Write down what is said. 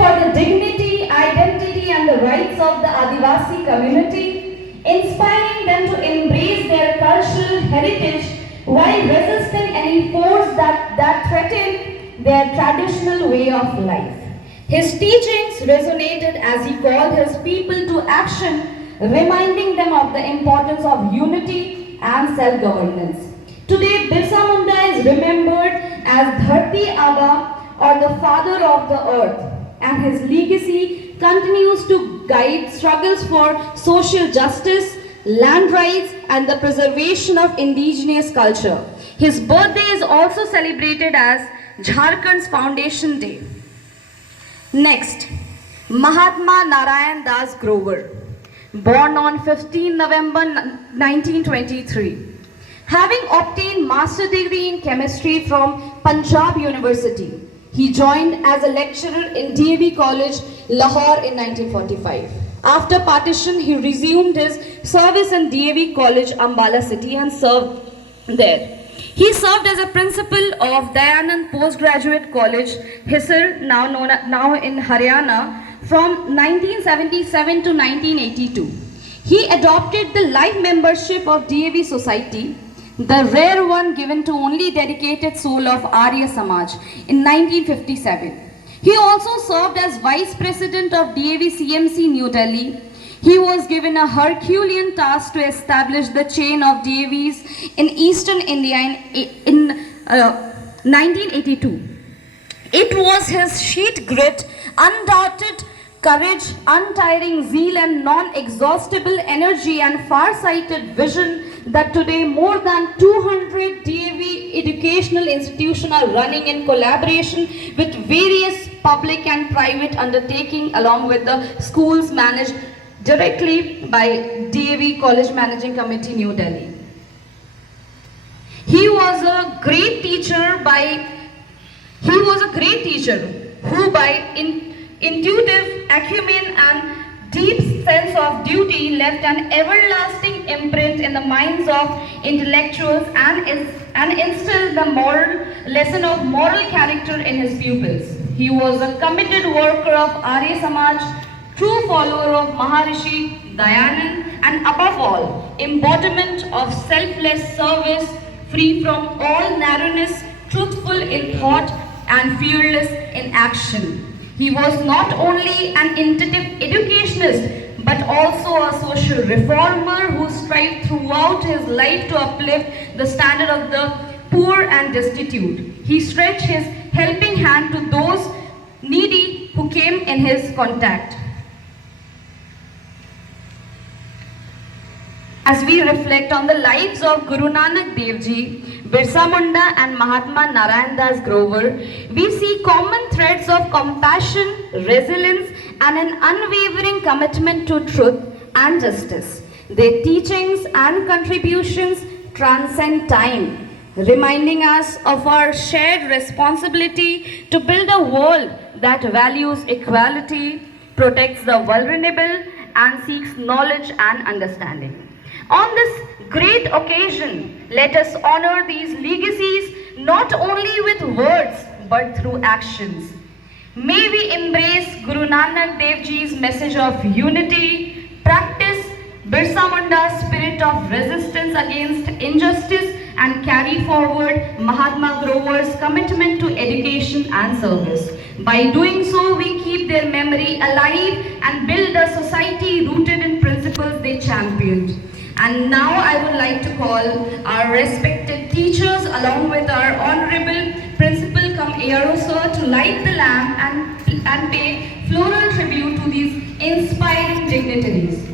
for the dignity, identity and the rights of the Adivasi community, inspiring them to embrace their cultural heritage while resisting any force that threatened their traditional way of life. His teachings resonated as he called his people to action, reminding them of the importance of unity and self-governance. Today, Birsa Munda is remembered as Dharti Aba, or the father of the earth, and his legacy continues to guide struggles for social justice, land rights, and the preservation of indigenous culture. His birthday is also celebrated as Jharkhand's Foundation Day. Next, Mahatma Narayan Das Grover, born on 15 November 1923. Having obtained master's degree in chemistry from Punjab University, he joined as a lecturer in DAV College, Lahore in 1945. After partition, he resumed his service in DAV College, Ambala City, and served there. He served as a principal of Dayanand Postgraduate College, Hisar, now in Haryana, from 1977 to 1982. He adopted the life membership of DAV Society, the rare one given to only dedicated soul of Arya Samaj, in 1957. He also served as Vice President of DAV CMC New Delhi. He was given a Herculean task to establish the chain of DAVs in Eastern India in 1982. It was his sheer grit, undoubted courage, untiring zeal and non-exhaustible energy and far-sighted vision that today more than 200 DAV educational institutions are running in collaboration with various public and private undertakings along with the schools managed directly by DAV College Managing Committee, New Delhi. He was a great teacher who by intuitive acumen and deep sense of duty left an everlasting imprint in the minds of intellectuals and instilled the moral lesson of moral character in his pupils. He was a committed worker of Arya Samaj, true follower of Maharishi Dayanand, and above all, embodiment of selfless service, free from all narrowness, truthful in thought, and fearless in action. He was not only an intensive educationist, but also a social reformer who strived throughout his life to uplift the standard of the poor and destitute. He stretched his helping hand to those needy who came in his contact. As we reflect on the lives of Guru Nanak Dev Ji, Birsa Munda and Mahatma Narayan Das Grover, we see common threads of compassion, resilience and an unwavering commitment to truth and justice. Their teachings and contributions transcend time, reminding us of our shared responsibility to build a world that values equality, protects the vulnerable and seeks knowledge and understanding. On this great occasion, let us honor these legacies not only with words but through actions. May we embrace Guru Nanak Dev Ji's message of unity, practice Birsa Munda's spirit of resistance against injustice, and carry forward Mahatma Grover's commitment to education and service. By doing so, we keep their memory alive and build a society rooted in principles they championed. And now I would like to call our respected teachers along with our honorable principal cum ARO sir to light the lamp and pay floral tribute to these inspiring dignitaries.